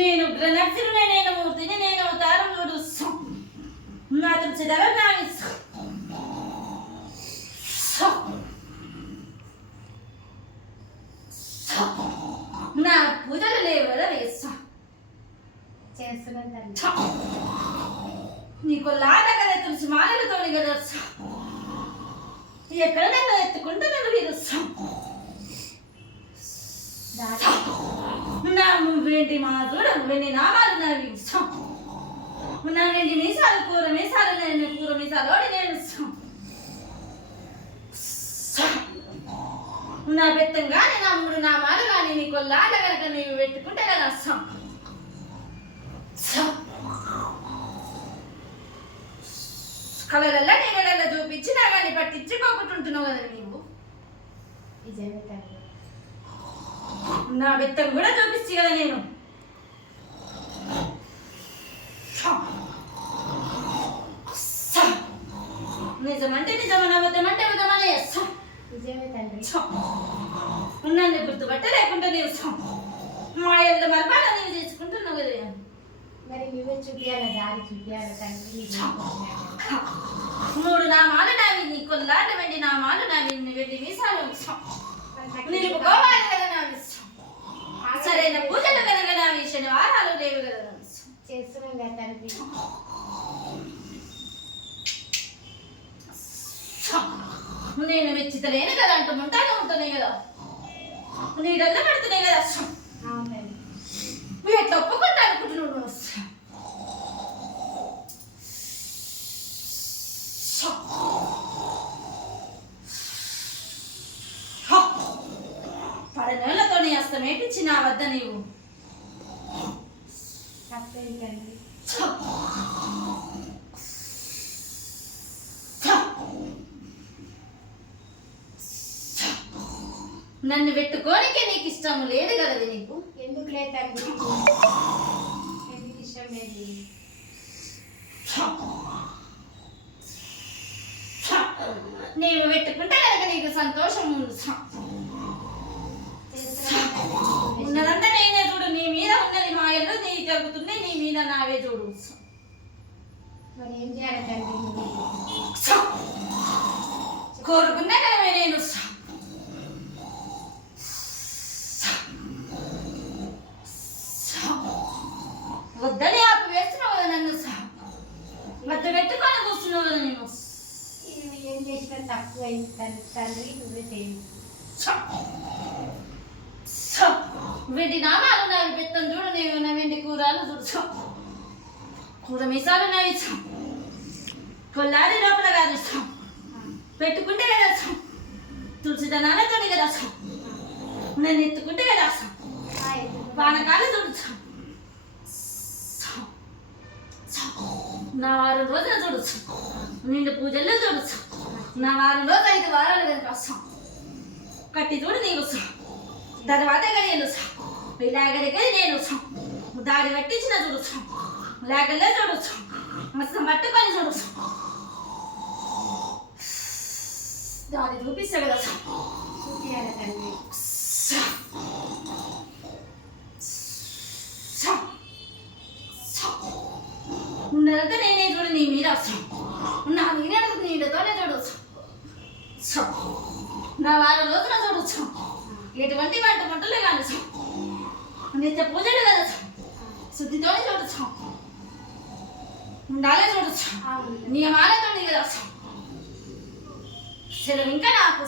నేను గ్రనర్సిని నేను మూర్తిని నేను అవతారం చూడు నాతో చెదవ నామి నా పూజలు లేవు కదా వేస్తా చేస్తున్నాను నీకు లాట కదా తులసి మాలలతోని కదా ఎక్కడ నన్ను ఎత్తుకుంటే నన్ను వీరుస్తాం నా వెండి మా చూడము వెండి నామాలు నా ఇస్తాం నా వెండి మీసాలు కూర మీసాలు నేను కూర మీసాలు నేను ఇస్తాం నా బెత్తం కానీ నా మూడు నామాలు కానీ నీకు లాట కనుక నీవు పెట్టుకుంటే కదా వస్తాం కలలల్లా నీళ్ళల్లో చూపించి నా కానీ పట్టించి పోగొట్టుంటున్నావు కదా నీవు నా బెత్తం కూడా చూపించి కదా నేను నిజమంటే నిజమని అబద్ధమంటే అబద్ధమని చేస్తాం నన్ను గుర్తుపట్ట లేకుండా నీవు మా ఇల్లు మరపాల నీవు చేసుకుంటున్నావు కదా మరి నువ్వే చూపించాలి దారి చూపించాలి తండ్రి మూడు నామాలు నావి నీ కొల్లాట వెండి నామాలు నావి వెండి మీసాలు నిలుపుకోవాలి కదా నావి సరైన పూజలు కనుక నావి శనివారాలు లేవు కదా నావి చేస్తున్నాం కదా తండ్రి నేను మెచ్చితలేను కదా అంటూ ఉంటానే ఉంటున్నాయి కదా నీడల్లో పెడుతున్నాయి కదా నువ్వు ఎట్లా ఒప్పుకుంటా అనుకుంటున్నావు పడనేళ్లతోనే అస్తమేపించి నా వద్ద నీవు నన్ను పెట్టుకోనికే నీకు ఇష్టం లేదు కదా నీకు ఎందుకు లేదండి ఎందుకు ఇష్టం లేదు నీవు పెట్టుకుంటే కనుక నీకు సంతోషం ఉన్నదంతా నేనే చూడు నీ మీద ఉన్నది మాయలు నీ జరుగుతుంది నీ మీద నావే చూడు మరి ఏం చేయాలి తండ్రి కోరుకున్నా కదా నేను వద్దని ఆపు వేస్తున్నావు కదా నన్ను వద్ద పెట్టుకొని కూర్చున్నావు కదా నేను ఏం చేసినా తక్కువ అయింది తండ్రి నువ్వే చేయండి వెండి నామాలు నావి పెత్తం చూడు నేను నా వెండి కూరలు చూడు కూర మీసాలు నావి కొల్లాడి లోపల కాదు పెట్టుకుంటే కదా తులసిదనాలతో కదా నేను ఎత్తుకుంటే కదా పానకాలు చూడు నా వారం రోజులు చూడొచ్చు నిండు పూజల్లో చూడొచ్చు నా వారం రోజు 5 వారాలు కనుక వస్తాం కట్టి చూడు నీకు తర్వాత గడియలు ఇలాగడికి నేను దాడి పట్టించిన చూడొచ్చు లేకలే చూడొచ్చు మొత్తం పట్టుకొని చూడొచ్చు దాన్ని చూపిస్తా కదా చూపించాలి తండ్రి ఉన్నదంతా నేనే చూడు నీ మీద నా నేనే నీడతోనే చూడవచ్చు నా వారం రోజున చూడవచ్చు ఎటువంటి వంటలే కానీ నిత్య పూజలు కదా శుద్ధితోనే చూడవచ్చు ఉండాలే చూడవచ్చు నియమాలతోనే కదా సెలవు ఇంకా నాకు